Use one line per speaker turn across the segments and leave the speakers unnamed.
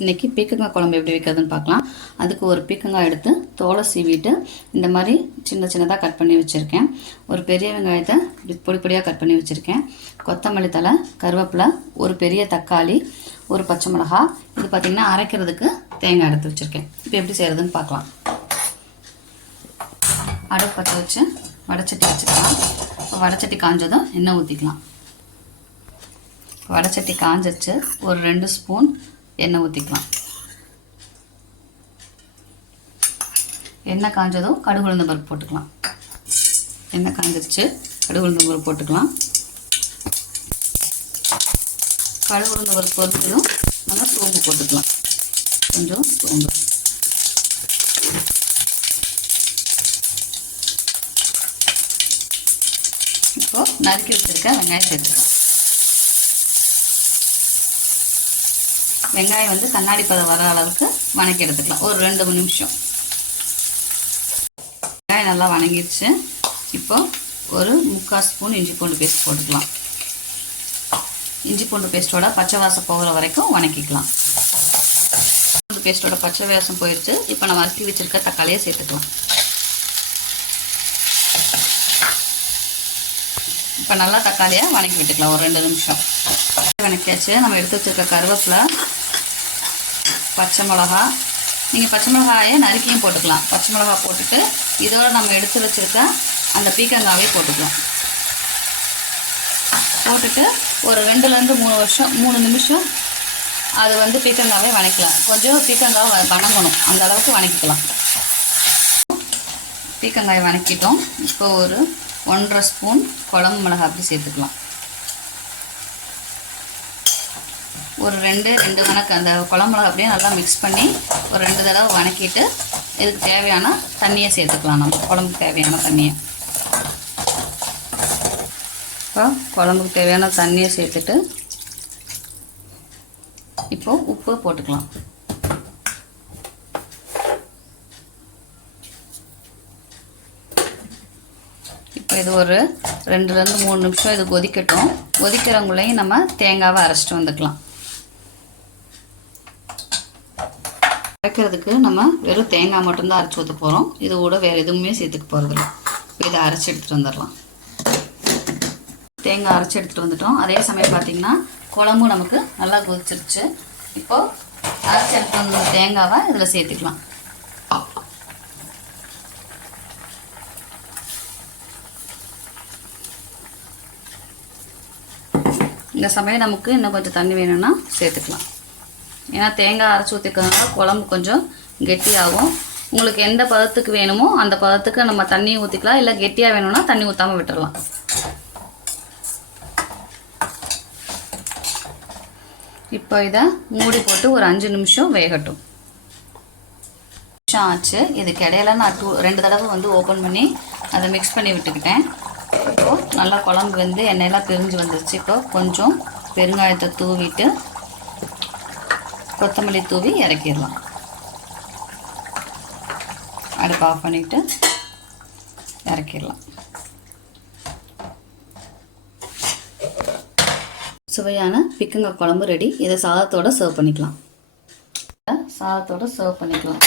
இன்றைக்கி பீக்கங்காய் குழம்பு எப்படி வைக்கிறதுன்னு பார்க்கலாம். அதுக்கு ஒரு பீக்கங்காய் எடுத்து தோலை சீவிட்டு இந்த மாதிரி சின்ன சின்னதாக கட் பண்ணி வச்சுருக்கேன். ஒரு பெரிய வெங்காயத்தை இப்படி பொடி பொடியாக கட் பண்ணி வச்சுருக்கேன். கொத்தமல்லி தலை கருவேப்பிலை ஒரு பெரிய தக்காளி ஒரு பச்சை மிளகா இது பார்த்திங்கன்னா அரைக்கிறதுக்கு தேங்காய் எடுத்து வச்சுருக்கேன். இப்போ எப்படி செய்கிறதுன்னு பார்க்கலாம். அடுப்பு பற்ற வச்சு வடச்சட்டி வச்சுக்கலாம். இப்போ வடைச்சட்டி காஞ்சதும் எண்ணெய் ஊற்றிக்கலாம் வடைச்சட்டி காஞ்சிச்சு ஒரு ரெண்டு ஸ்பூன் எண்ணெய் ஊற்றிக்கலாம் எண்ணெய் காஞ்சதும் கடுகு உளுந்த பருப்பு போட்டுக்கலாம். எண்ணெய் காஞ்சிருச்சு கடுகு உளுந்த பருப்பு போட்டுக்கலாம். கடுகு உளுந்த பருப்பு பொறுத்ததும் நல்லா சோம்பு போட்டுக்கலாம். கொஞ்சம் சோம்பு. இப்போ நறுக்கி வச்சுருக்கேன் வெங்காயம் சேர்த்துக்கலாம் வெங்காயம் வந்து கண்ணாடி பதம் வர அளவுக்கு வணக்கி எடுத்துக்கலாம். ஒரு ரெண்டு மூணு நிமிஷம். வெங்காயம் நல்லா வணங்கிடுச்சு. இப்போ ஒரு முக்கால் ஸ்பூன் இஞ்சி பூண்டு பேஸ்ட் போட்டுக்கலாம். இஞ்சி பூண்டு பேஸ்ட்டோட பச்சை வாசம் போகிற வரைக்கும் வணக்கிக்கலாம். பூண்டு பேஸ்ட்டோட பச்சை வாசம் போயிடுச்சு. இப்போ நம்ம அரிசி வச்சுருக்க தக்காளியை சேர்த்துக்கலாம். இப்போ நல்லா தக்காளியை வணக்கி விட்டுக்கலாம். ஒரு ரெண்டு நிமிஷம். வணக்கியாச்சு. நம்ம எடுத்து வச்சுருக்க கருவேப்பிலை பச்சை மிளகா. நீங்கள் பச்சை மிளகாயை நறுக்கியும் போட்டுக்கலாம். பச்சை மிளகா போட்டுட்டு இதோட நம்ம எடுத்து வச்சுருக்க அந்த பீக்கங்காவே போட்டுக்கலாம். போட்டுட்டு ஒரு ரெண்டுலேருந்து மூணு வருஷம் மூணு நிமிஷம் அது வந்து பீக்கங்காவே வணக்கலாம். கொஞ்சம் பீக்கங்காவை வணங்கணும். அந்த அளவுக்கு வணக்கிக்கலாம். பீக்கங்காயை வணக்கிட்டோம். இப்போ ஒரு ஒன்றரை ஸ்பூன் குழம்பு மிளகா அப்படி சேர்த்துக்கலாம். ஒரு ரெண்டு ரெண்டு கணக்கு. அந்த குழம்புல அப்படியே நல்லா மிக்ஸ் பண்ணி ஒரு ரெண்டு தடவை வணக்கிட்டு இதுக்கு தேவையான தண்ணியை சேர்த்துக்கலாம் நம்ம. குழம்புக்கு தேவையான தண்ணியை. இப்போ குழம்புக்கு தேவையான தண்ணியை சேர்த்துட்டு இப்போ உப்பு போட்டுக்கலாம். இப்போ இது ஒரு ரெண்டுலேருந்து மூணு நிமிஷம் இது கொதிக்கட்டும். கொதிக்கிறவங்களையும் நம்ம தேங்காவை அரைச்சிட்டு வந்துக்கலாம். அரைக்கிறதுக்கு நம்ம வெறும் தேங்காய் மட்டும்தான் அரைச்சி ஊற்ற போகிறோம் இது கூட வேறு எதுவுமே சேர்த்துக்க போகிறதில்ல இதை அரைச்சி எடுத்துகிட்டு வந்துடலாம். தேங்காய் அரைச்சி எடுத்துகிட்டு வந்துட்டோம். அதே சமயம் பார்த்திங்கன்னா குழம்பும் நமக்கு நல்லா கொதிச்சிருச்சு. இப்போது அரைச்சி எடுத்துகிட்டு வந்த தேங்காவை இதில் சேர்த்துக்கலாம். இந்த சமயம் நமக்கு இன்னும் கொஞ்சம் தண்ணி வேணும்னா சேர்த்துக்கலாம். ஏன்னா தேங்காய் அரைச்சி ஊற்றிக்கிறதுனால குழம்பு கொஞ்சம் கெட்டியாகும். உங்களுக்கு எந்த பதத்துக்கு வேணுமோ அந்த பதத்துக்கு நம்ம தண்ணி ஊற்றிக்கலாம் இல்லை கெட்டியாக வேணும்னா தண்ணி ஊற்றாமல் விட்டுடலாம் இப்போ இதை மூடி போட்டு ஒரு அஞ்சு நிமிஷம் வேகட்டும். நிமிஷம் ஆச்சு. இதுக்கு இடையில நான் டூ ரெண்டு தடவை வந்து ஓப்பன் பண்ணி அதை மிக்ஸ் பண்ணி விட்டுக்கிட்டேன். இப்போது நல்லா குழம்பு வந்து எண்ணெயெல்லாம் பிரிஞ்சு வந்துருச்சு. இப்போ கொஞ்சம் பெருங்காயத்தை தூவிட்டு கொத்தமல்லி தூவி இறக்கிடலாம். அடுப்பு ஆஃப் பண்ணிவிட்டு இறக்கிடலாம். சுவையான பிக்கங்காய் குழம்பு ரெடி இதை சாதத்தோடு சர்வ் பண்ணிக்கலாம். சாதத்தோடு சர்வ் பண்ணிக்கலாம்.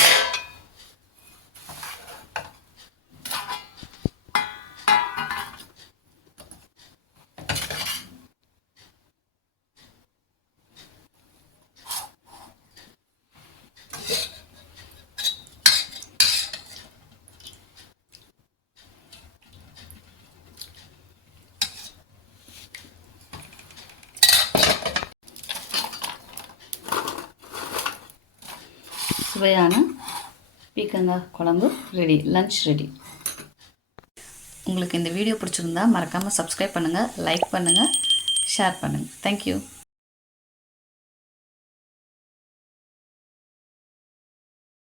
சுவையான பீக்கங்காய் குழம்பு ரெடி லன்ச் ரெடி உங்களுக்கு இந்த வீடியோ பிடிச்சிருந்தா மறக்காமல் சப்ஸ்கிரைப் பண்ணுங்கள் லைக் பண்ணுங்கள் ஷேர் பண்ணுங்கள் தேங்க்யூ